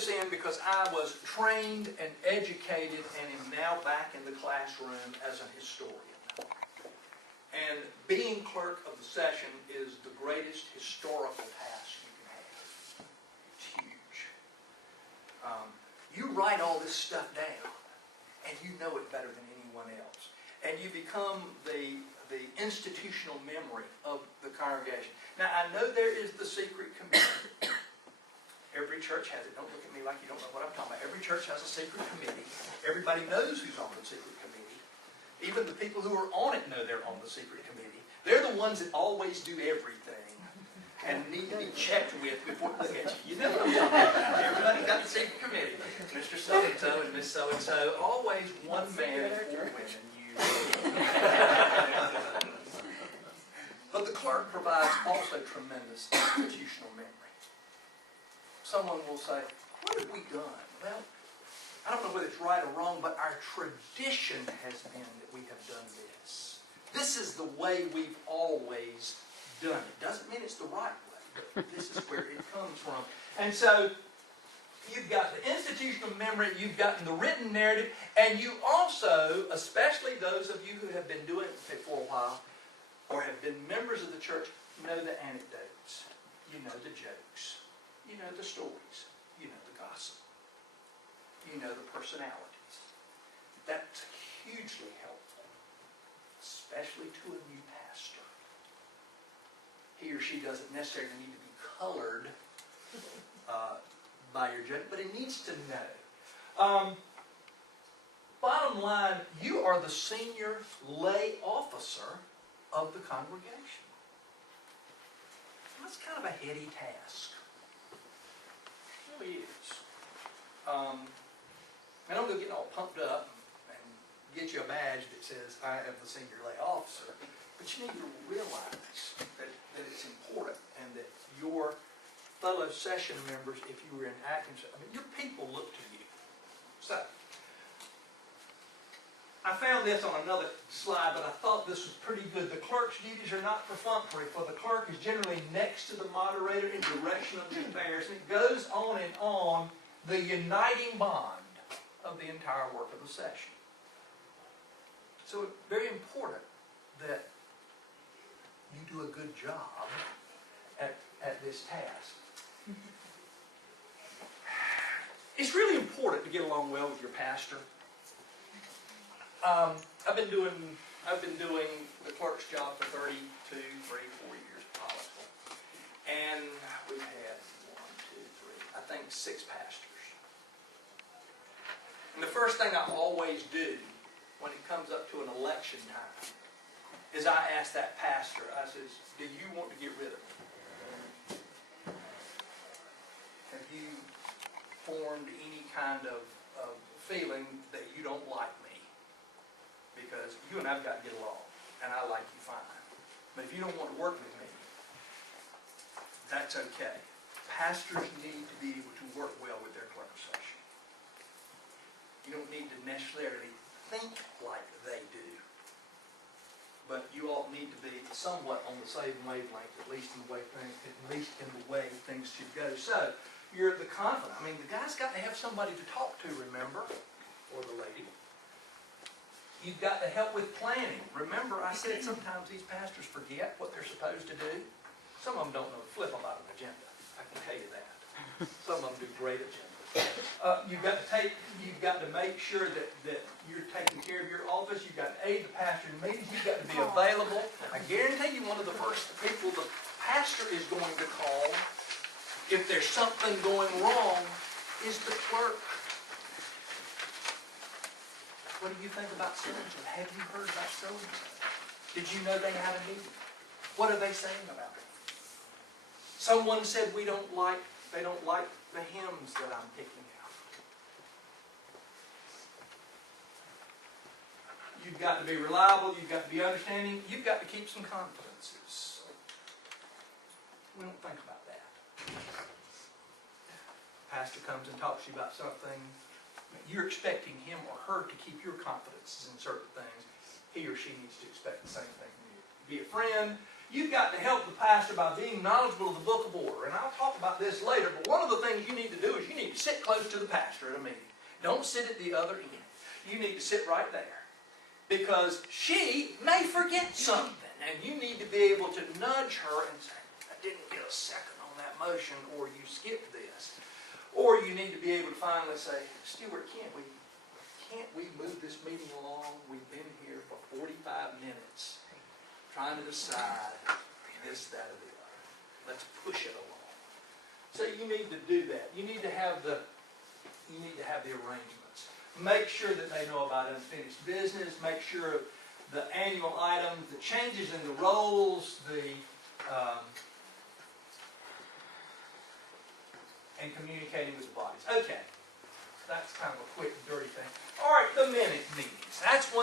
this in because I was trained and educated and am now back in the classroom as an historian. And being clerk of the session is the greatest historical task you can have. It's huge. You write all this stuff down, and you know it better than anyone else. And you become the institutional memory of the congregation. Now, I know there is the secret committee. Every church has it. Don't look at me like you don't know what I'm talking about. Every church has a secret committee. Everybody knows who's on the secret committee. Even the people who are on it know they're on the secret committee. They're the ones that always do everything and need to be checked with before they get you. You know what I'm talking about. Everybody got the secret committee. Mr. So-and-so and Miss So-and-so. Always one man, four women. But the clerk provides also tremendous institutional memory. Someone will say, what have we done? Well, I don't know whether it's right or wrong, but our tradition has been that we have done this. This is the way we've always done it. Doesn't mean it's the right way, but this is where it comes from. And so, you've got the institutional memory, you've gotten the written narrative, and you also, especially those of you who have been doing it for a while, or have been members of the church, know the anecdotes. You know the jokes. You know the stories. You know the gossip. You know the personalities. That's hugely helpful, especially to a new pastor. He or she doesn't necessarily need to be colored by your judgment, but he needs to know. Bottom line, you are the senior lay officer of the congregation. That's kind of a heady task. It really is. And I'm going to get all pumped up and get you a badge that says, I am the senior lay officer. But you need to realize that it's important and that your fellow session members, if you were in Atkins, your people look to you. So, I found this on another slide, but I thought this was pretty good. The clerk's duties are not perfunctory, for the clerk is generally next to the moderator in direction of the affairs. And it goes on, the uniting bond of the entire work of the session. So it's very important that you do a good job at this task. It's really important to get along well with your pastor. I've been doing the clerk's job for 4 years probably. And we've had 6 pastors. And the first thing I always do when it comes up to an election time is I ask that pastor, I says, do you want to get rid of me? Have you formed any kind of feeling that you don't like me? Because you and I've got to get along, and I like you fine. But if you don't want to work with me, that's okay. Pastors need to be able to work well with their clerk session. You don't need to necessarily think like they do, but you all need to be somewhat on the same wavelength, at least in the way things should go. So you're the confidant. I mean, the guy's got to have somebody to talk to, remember, or the lady. You've got to help with planning. Remember, I said sometimes these pastors forget what they're supposed to do. Some of them don't know the flip about an agenda. I can tell you that. Some of them do great agendas. You've got to make sure that you're taking care of your office. You've got to aid the pastor in meetings. You've got to be available. I guarantee you one of the first people the pastor is going to call if there's something going wrong is the clerk. What do you think about so-and-so? Have you heard about so-and-so? Did you know they had a meeting? What are they saying about it? Someone said they don't like the hymns that I'm picking out. You've got to be reliable, you've got to be understanding, you've got to keep some confidences. We don't think about that. Pastor comes and talks to you about something. You're expecting him or her to keep your confidences in certain things. He or she needs to expect the same thing from you. Be a friend. you've got to help the pastor by being knowledgeable of the book of order. And I'll talk about this later, but one of the things you need to do is you need to sit close to the pastor at a meeting. Don't sit at the other end. You need to sit right there. Because she may forget something, and you need to be able to nudge her and say, I didn't get a second on that motion, or you skipped this. Or you need to be able to finally say, Stuart, can't we move this meeting along? We've been here for 45 minutes trying to decide this, that, or the other. Let's push it along. So you need to do that. You need to have the arrangements. Make sure that they know about unfinished business. Make sure the annual items, the changes in the roles, and communicating with the bodies. Okay. That's kind of a quick and dirty thing. All right, the minute meetings. That's one.